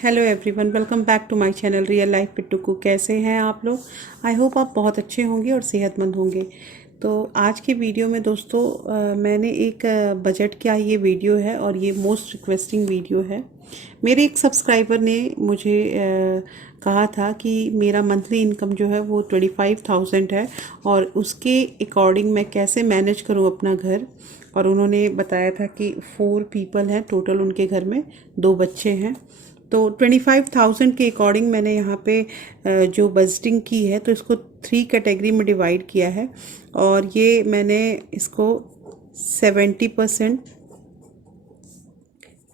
Hello everyone, welcome back to my channel real life with Tuku. कैसे हैं आप लोग? आई होप आप बहुत अच्छे होंगे और सेहतमंद होंगे। तो आज की वीडियो में दोस्तों मैंने एक बजट का ये वीडियो है और ये मोस्ट रिक्वेस्टिंग वीडियो है। मेरे एक सब्सक्राइबर ने मुझे कहा था कि मेरा मंथली इनकम जो है वो 25,000 है और उसके अकॉर्डिंग मैं कैसे मैनेज करूँ अपना घर। और उन्होंने बताया था कि 4 पीपल हैं टोटल उनके घर में, 2 बच्चे हैं। तो 25,000 के अकॉर्डिंग मैंने यहाँ पे जो बजटिंग की है तो इसको 3 कैटेगरी में डिवाइड किया है। और ये मैंने इसको 70%,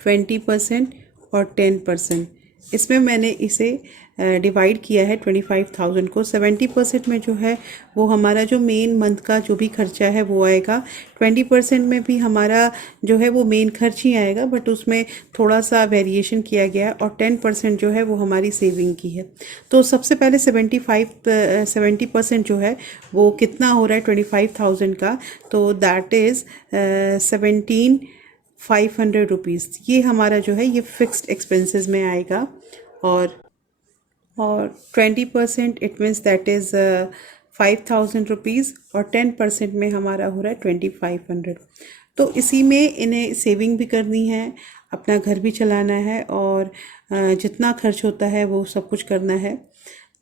20% और 10%, इसमें मैंने इसे डिवाइड किया है। 25,000 को 70% में जो है वो हमारा जो मेन मंथ का जो भी खर्चा है वो आएगा। 20% में भी हमारा जो है वो मेन खर्च ही आएगा, बट उसमें थोड़ा सा वेरिएशन किया गया है। और 10% जो है वो हमारी सेविंग की है। तो सबसे पहले 70% जो है वो कितना हो रहा है 25,000 का, तो दैट इज़ 17,500 रुपीज़। ये हमारा जो है ये फिक्स्ड एक्सपेंसेस में आएगा। और 20% it means that is 5,000 rupees और 10% में हमारा हो रहा है 2,500। तो इसी में इन्हें सेविंग भी करनी है, अपना घर भी चलाना है और जितना खर्च होता है वो सब कुछ करना है।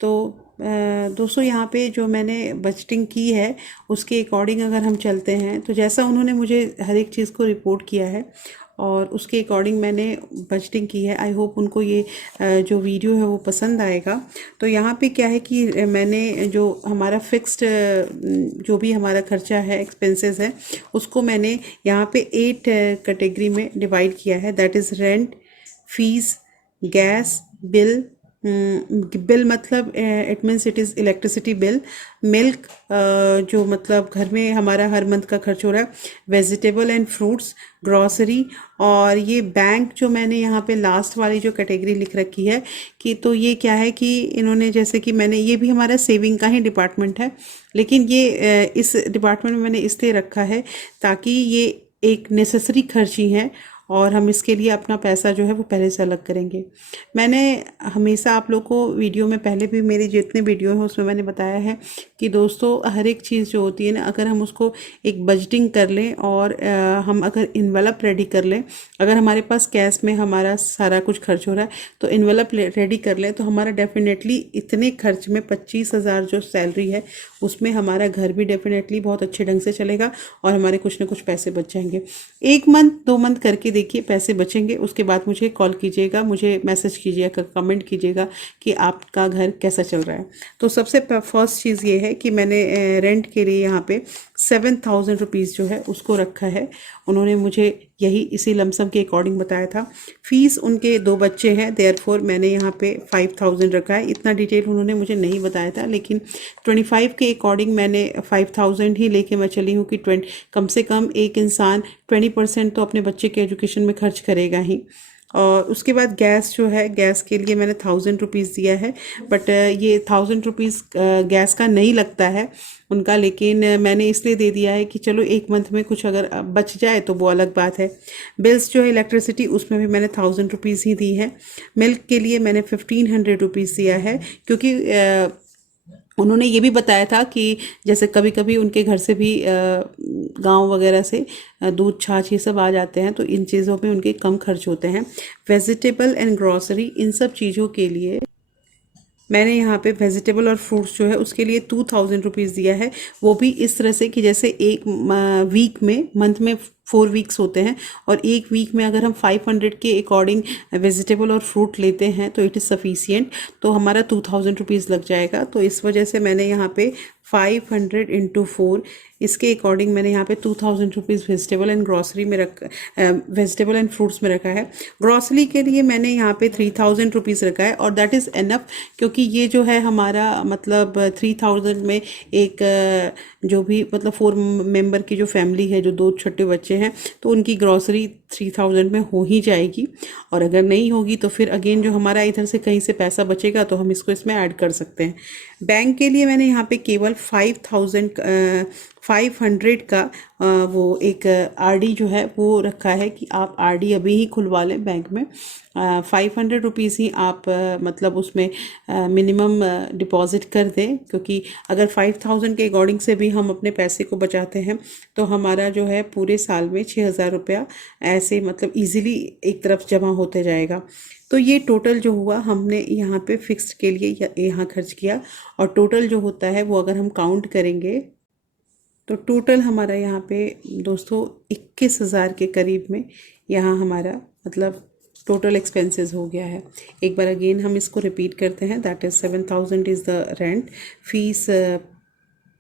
तो दोस्तों यहाँ पे जो मैंने बजटिंग की है उसके अकॉर्डिंग अगर हम चलते हैं तो जैसा उन्होंने मुझे हर एक चीज़ को रिपोर्ट किया है और उसके अकॉर्डिंग मैंने बजटिंग की है। आई होप उनको ये जो वीडियो है वो पसंद आएगा। तो यहाँ पे क्या है कि मैंने जो हमारा फिक्स्ड जो भी हमारा खर्चा है, एक्सपेंसेस है, उसको मैंने यहाँ पे 8 कैटेगरी में डिवाइड किया है। That is rent, fees, gas bill, bill मतलब it means it is electricity bill, milk जो मतलब घर में हमारा हर मंथ का खर्च हो रहा है, वेजिटेबल एंड फ्रूट्स, ग्रॉसरी। और ये बैंक जो मैंने यहाँ पे लास्ट वाली जो कैटेगरी लिख रखी है कि तो ये क्या है कि इन्होंने जैसे कि मैंने ये भी हमारा सेविंग का ही डिपार्टमेंट है, लेकिन ये इस डिपार्टमेंट में मैंने इसलिए रखा है ताकि ये एक नेसेसरी खर्च ही है और हम इसके लिए अपना पैसा जो है वो पहले से अलग करेंगे। मैंने हमेशा आप लोग को वीडियो में पहले भी मेरी जितने वीडियो हैं उसमें मैंने बताया है कि दोस्तों हर एक चीज़ जो होती है ना, अगर हम उसको एक बजटिंग कर लें और हम अगर इन्वेलप रेडी कर लें, अगर हमारे पास कैश में हमारा सारा कुछ खर्च हो रहा है तो इन्वेलप रेडी कर लें तो हमारा डेफिनेटली इतने खर्च में 25,000 जो सैलरी है उसमें हमारा घर भी डेफिनेटली बहुत अच्छे ढंग से चलेगा और हमारे कुछ ना कुछ पैसे बच जाएंगे। 1 मंथ 2 मंथ करके देखिए पैसे बचेंगे, उसके बाद मुझे कॉल कीजिएगा, मुझे मैसेज कीजिएगा, कमेंट कीजिएगा कि आपका घर कैसा चल रहा है। तो सबसे फर्स्ट चीज़ ये है कि मैंने रेंट के लिए यहाँ पे 7,000 रुपीज़ जो है उसको रखा है। उन्होंने मुझे यही इसी लमसम के अकॉर्डिंग बताया था। फीस उनके 2 बच्चे हैं, देयरफॉर मैंने यहाँ पे 5,000 रखा है। इतना डिटेल उन्होंने मुझे नहीं बताया था, लेकिन 25 के अकॉर्डिंग मैंने 5,000 ही लेके मैं चली हूँ कि कम से कम एक इंसान 20% तो अपने बच्चे के एजुकेशन में खर्च करेगा ही। और उसके बाद गैस जो है, गैस के लिए मैंने 1,000 रुपीज़ दिया है, बट ये 1,000 रुपीज़ गैस का नहीं लगता है उनका, लेकिन मैंने इसलिए दे दिया है कि चलो 1 मंथ में कुछ अगर बच जाए तो वो अलग बात है। बिल्स जो है इलेक्ट्रिसिटी उसमें भी मैंने 1,000 रुपीज़ ही दी है। मिल्क के लिए मैंने 1,500 रुपीज़ दिया है, क्योंकि उन्होंने ये भी बताया था कि जैसे कभी कभी उनके घर से भी गांव वगैरह से दूध छाछ ये सब आ जाते हैं, तो इन चीज़ों में उनके कम खर्च होते हैं। वेजिटेबल एंड ग्रॉसरी इन सब चीज़ों के लिए मैंने यहाँ पे वेजिटेबल और फ्रूट्स जो है उसके लिए 2,000 रुपीज़ दिया है। वो भी इस तरह से कि जैसे एक वीक में, मंथ में 4 वीक्स होते हैं और एक वीक में अगर हम 500 के अकॉर्डिंग वेजिटेबल और फ्रूट लेते हैं तो इट इज़ सफिशियंट, तो हमारा 2,000 रुपीज़ लग जाएगा। तो इस वजह से मैंने यहाँ पे 500 इंटू 4, इसके अकॉर्डिंग मैंने यहाँ पे 2,000 रुपीज़ वेजिटेबल एंड ग्रॉसरी में वेजिटेबल एंड फ्रूट्स में रखा है। ग्रॉसरी के लिए मैंने यहाँ पे 3,000 रुपीज़ रखा है और दैट इज़ एनफ, क्योंकि ये जो है हमारा मतलब 3,000 में एक जो भी मतलब 4 मेंबर की जो फैमिली है, जो 2 छोटे बच्चे हैं, तो उनकी ग्रॉसरी 3,000 में हो ही जाएगी। और अगर नहीं होगी तो फिर अगेन जो हमारा इधर से कहीं से पैसा बचेगा तो हम इसको इसमें ऐड कर सकते हैं। बैंक के लिए मैंने यहाँ पे केवल 500 का वो एक आरडी जो है वो रखा है कि आप आरडी अभी ही खुलवा लें बैंक में। 500 रुपीज़ ही आप मतलब उसमें मिनिमम डिपॉज़िट कर दें, क्योंकि अगर 5000 के अकॉर्डिंग से भी हम अपने पैसे को बचाते हैं तो हमारा जो है पूरे साल में 6000 रुपया ऐसे मतलब इजीली एक तरफ जमा होते जाएगा। तो ये टोटल जो हुआ हमने यहाँ पे फिक्स्ड के लिए यहाँ खर्च किया, और टोटल जो होता है वो अगर हम काउंट करेंगे तो टोटल हमारा यहाँ पे दोस्तों 21,000 के करीब में यहाँ हमारा मतलब टोटल एक्सपेंसेस हो गया है। एक बार अगेन हम इसको रिपीट करते हैं, that is 7,000 is the rent, fees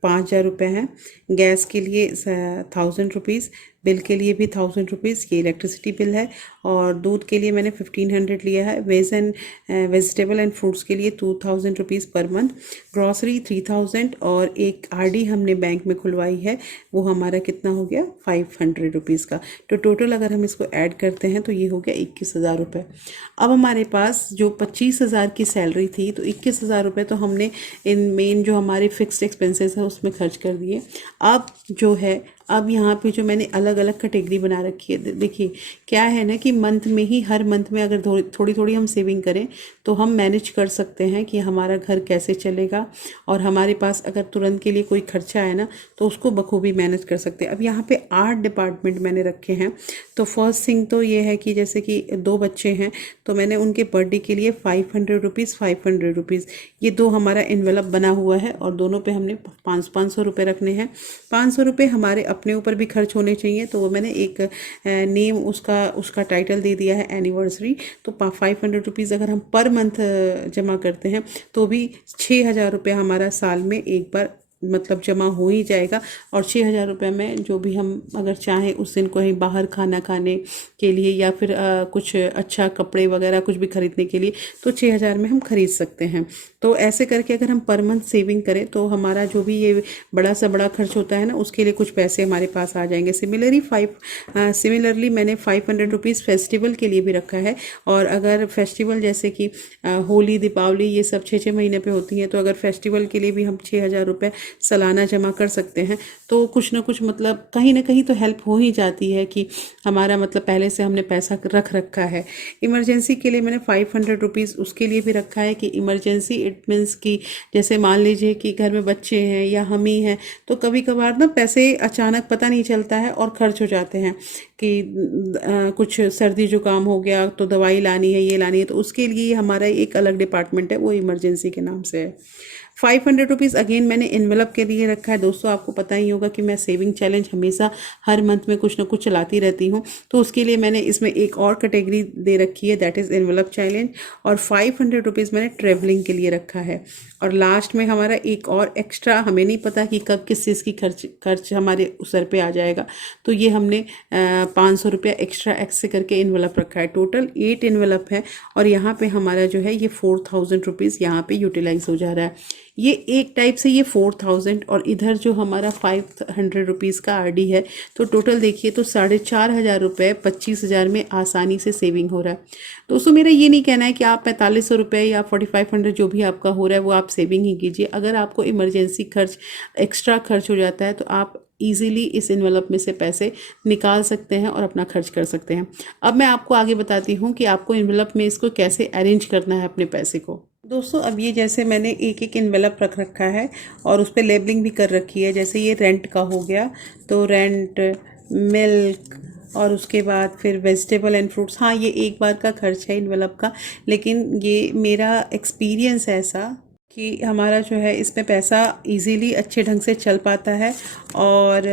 5,000 रुपये हैं, गैस के लिए 1,000 रुपीज़, बिल के लिए भी 1,000 रुपीज़, ये इलेक्ट्रिसिटी बिल है, और दूध के लिए मैंने 1,500 लिया है, वेजिटेबल एंड फ्रूट्स के लिए 2,000 रुपीज़ पर मंथ, ग्रॉसरी 3,000, और एक आरडी हमने बैंक में खुलवाई है वो हमारा कितना हो गया 500 रुपीज़ का। तो टोटल अगर हम इसको ऐड करते हैं तो ये हो गया 21,000 रुपये। अब हमारे पास जो 25,000 की सैलरी थी तो 21,000 रुपये तो हमने इन मेन जो हमारे फिक्स्ड एक्सपेंसेस है उसमें खर्च कर दिए। अब जो है अब यहाँ पे जो मैंने अलग अलग कैटेगरी बना रखी है, देखिए क्या है ना कि मंथ में ही हर मंथ में अगर थोड़ी थोड़ी हम सेविंग करें तो हम मैनेज कर सकते हैं कि हमारा घर कैसे चलेगा, और हमारे पास अगर तुरंत के लिए कोई खर्चा है ना तो उसको बखूबी मैनेज कर सकते हैं। अब यहाँ पे 8 डिपार्टमेंट मैंने रखे हैं। तो फर्स्ट थिंग तो ये है कि जैसे कि 2 बच्चे हैं तो मैंने उनके बर्थडे के लिए 500 रुपीज़ 500 रुपीज़ ये 2 हमारा एनवेलप बना हुआ है, और दोनों पे हमने 500 रुपये रखने हैं। 500 रुपये हमारे अपने ऊपर भी खर्च होने चाहिए, तो वो मैंने एक नेम उसका टाइटल दे दिया है एनिवर्सरी। तो 500 रुपीज़ अगर हम पर मंथ जमा करते हैं तो भी 6,000 रुपया हमारा साल में एक बार मतलब जमा हो ही जाएगा। और 6,000 रुपये में जो भी हम अगर चाहें उस दिन कहीं बाहर खाना खाने के लिए या फिर कुछ अच्छा कपड़े वगैरह कुछ भी खरीदने के लिए तो 6,000 में हम खरीद सकते हैं। तो ऐसे करके अगर हम पर मंथ सेविंग करें तो हमारा जो भी ये बड़ा सा बड़ा खर्च होता है ना उसके लिए कुछ पैसे हमारे पास आ जाएंगे। सिमिलरली मैंने 500 रुपीज़ फेस्टिवल के लिए भी रखा है, और अगर फेस्टिवल जैसे कि होली दीपावली ये सब 6-6 महीने पे होती हैं तो अगर फेस्टिवल के लिए भी हम 6,000 रुपये सालाना जमा कर सकते हैं तो कुछ ना कुछ मतलब कहीं ना कहीं तो हेल्प हो ही जाती है कि हमारा मतलब पहले से हमने पैसा रख रखा है। इमरजेंसी के लिए मैंने 500 रुपीज़ उसके लिए भी रखा है कि इमरजेंसी इट मीन्स कि जैसे मान लीजिए कि घर में बच्चे हैं या हम ही हैं तो कभी कभार ना पैसे अचानक पता नहीं चलता है और खर्च हो जाते हैं कि कुछ सर्दी जुकाम हो गया तो दवाई लानी है ये लानी है, तो उसके लिए हमारा एक अलग डिपार्टमेंट है वो इमरजेंसी के नाम से है। 500 रुपीज़ अगेन मैंने इन्वेलप के लिए रखा है। दोस्तों आपको पता ही होगा कि मैं सेविंग चैलेंज हमेशा हर मंथ में कुछ ना कुछ चलाती रहती हूँ, तो उसके लिए मैंने इसमें एक और कैटेगरी दे रखी है दैट इज़ इन्वेलप चैलेंज, और 500 रुपीज़ मैंने ट्रेवलिंग के लिए रखा है। और लास्ट में हमारा एक और एक्स्ट्रा, हमें नहीं पता कि कब किस चीज़ की खर्च हमारे सर पे आ जाएगा, तो ये हमने 500 रुपया एक्स्ट्रा एक्स करके इन्वेलप रखा है। टोटल 8 इन्वेलप है, और यहाँ पे हमारा जो है ये 4,000 रुपीज़ यहाँ पे यूटिलाइज हो जा रहा है। ये एक टाइप से ये 4,000, और इधर जो हमारा 500 रुपीज़ का आरडी है, तो टोटल देखिए तो 4,500 रुपये 25,000 में आसानी से सेविंग हो रहा है। दोस्तों मेरा ये नहीं कहना है कि आप 4,500 रुपये या 4,500 जो भी आपका हो रहा है वो आप सेविंग ही कीजिए। अगर आपको इमरजेंसी खर्च एक्स्ट्रा खर्च हो जाता है तो आप ईज़िली इस इन्वेलप में से पैसे निकाल सकते हैं और अपना खर्च कर सकते हैं। अब मैं आपको आगे बताती हूँ कि आपको इन्वेलप में इसको कैसे अरेंज करना है अपने पैसे को। दोस्तों अब ये जैसे मैंने एक एक इन्वेलप रख रखा है और उस पर लेबलिंग भी कर रखी है। जैसे ये रेंट का हो गया तो रेंट, मिल्क, और उसके बाद फिर वेजिटेबल एंड फ्रूट्स। हाँ ये एक बार का खर्च है इन्वेलप का, लेकिन ये मेरा एक्सपीरियंस है ऐसा कि हमारा जो है इसमें पैसा इजीली अच्छे ढंग से चल पाता है। और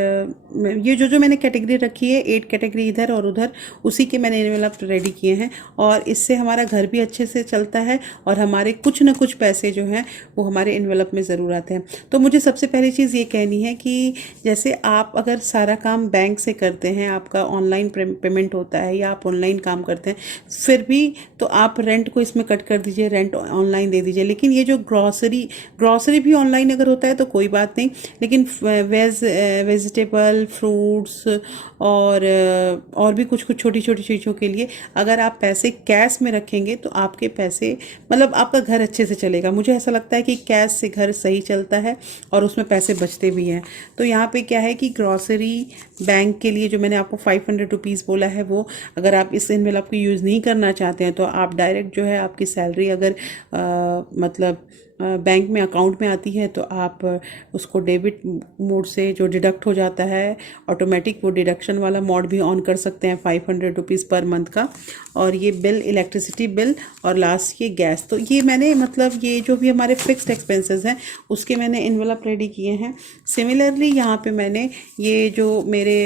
ये जो मैंने कैटेगरी रखी है 8 कैटेगरी इधर और उधर, उसी के मैंने इन्वेलप रेडी किए हैं, और इससे हमारा घर भी अच्छे से चलता है और हमारे कुछ ना कुछ पैसे जो हैं वो हमारे इन्वेलप में ज़रूर आते हैं। तो मुझे सबसे पहली चीज़ ये कहनी है कि जैसे आप अगर सारा काम बैंक से करते हैं, आपका ऑनलाइन पेमेंट होता है या आप ऑनलाइन काम करते हैं, फिर भी तो आप रेंट को इसमें कट कर दीजिए, रेंट ऑनलाइन दे दीजिए। लेकिन ये जो ग्रॉसरी ग्रॉसरी भी ऑनलाइन अगर होता है तो कोई बात नहीं, लेकिन वेजिटेबल फ्रूट्स और भी कुछ कुछ छोटी छोटी चीज़ों के लिए अगर आप पैसे कैश में रखेंगे तो आपके पैसे मतलब आपका घर अच्छे से चलेगा। मुझे ऐसा लगता है कि कैश से घर सही चलता है और उसमें पैसे बचते भी हैं। तो यहाँ पे क्या है कि ग्रॉसरी बैंक के लिए जो मैंने आपको 500 रुपीज़ बोला है, वो अगर आप इस एनवेलप को यूज़ नहीं करना चाहते हैं तो आप डायरेक्ट जो है आपकी सैलरी अगर मतलब बैंक में अकाउंट में आती है तो आप उसको डेबिट मोड से जो डिडक्ट हो जाता है ऑटोमेटिक, वो डिडक्शन वाला मोड भी ऑन कर सकते हैं 500 रुपीज़ पर मंथ का। और ये बिल, इलेक्ट्रिसिटी बिल और लास्ट ये गैस, तो ये मैंने मतलब ये जो भी हमारे फिक्स्ड एक्सपेंसेस हैं उसके मैंने एनवेलप रेडी किए हैं। सिमिलरली यहाँ पे मैंने ये जो मेरे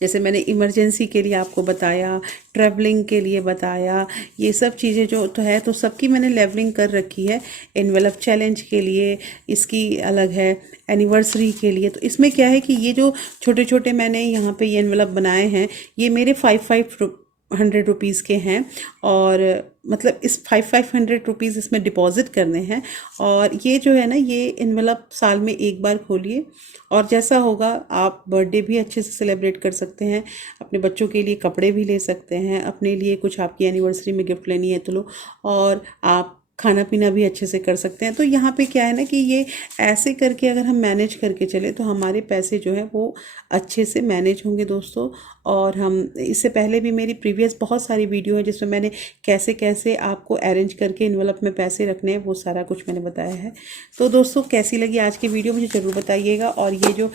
जैसे मैंने इमरजेंसी के लिए आपको बताया, ट्रैवलिंग के लिए बताया, ये सब चीज़ें जो तो है तो सबकी मैंने लेवलिंग कर रखी है। एनवेलप चैलेंज के लिए इसकी अलग है, एनिवर्सरी के लिए। तो इसमें क्या है कि ये जो छोटे छोटे मैंने यहाँ पे ये एनवेलप बनाए हैं ये मेरे 500 रुपीज़ के हैं, और मतलब इस 500 रुपीज़ इसमें डिपॉजिट करने हैं। और ये जो है ना ये एनवेलप साल में एक बार खोलिए और जैसा होगा आप बर्थडे भी अच्छे से सेलिब्रेट कर सकते हैं, अपने बच्चों के लिए कपड़े भी ले सकते हैं, अपने लिए कुछ आपकी एनिवर्सरी में गिफ्ट लेनी है तो लो, और आप खाना पीना भी अच्छे से कर सकते हैं। तो यहाँ पे क्या है ना कि ये ऐसे करके अगर हम मैनेज करके चले तो हमारे पैसे जो हैं वो अच्छे से मैनेज होंगे दोस्तों। और हम इससे पहले भी मेरी प्रीवियस बहुत सारी वीडियो है जिसमें मैंने कैसे कैसे आपको अरेंज करके एनवेलप में पैसे रखने हैं वो सारा कुछ मैंने बताया है। तो दोस्तों कैसी लगी आज की वीडियो मुझे ज़रूर बताइएगा। और ये जो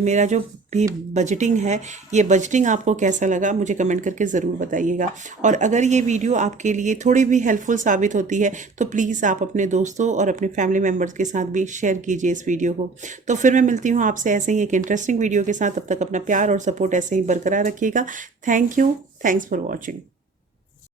मेरा जो भी बजटिंग है, ये बजटिंग आपको कैसा लगा मुझे कमेंट करके ज़रूर बताइएगा। और अगर ये वीडियो आपके लिए थोड़ी भी हेल्पफुल साबित होती है तो प्लीज़ आप अपने दोस्तों और अपने फैमिली मेम्बर्स के साथ भी शेयर कीजिए इस वीडियो को। तो फिर मैं मिलती हूँ आपसे ऐसे ही एक इंटरेस्टिंग वीडियो के साथ। तब तक अपना प्यार और सपोर्ट ऐसे ही बरकरार रखिएगा। Thank you, thanks for watching.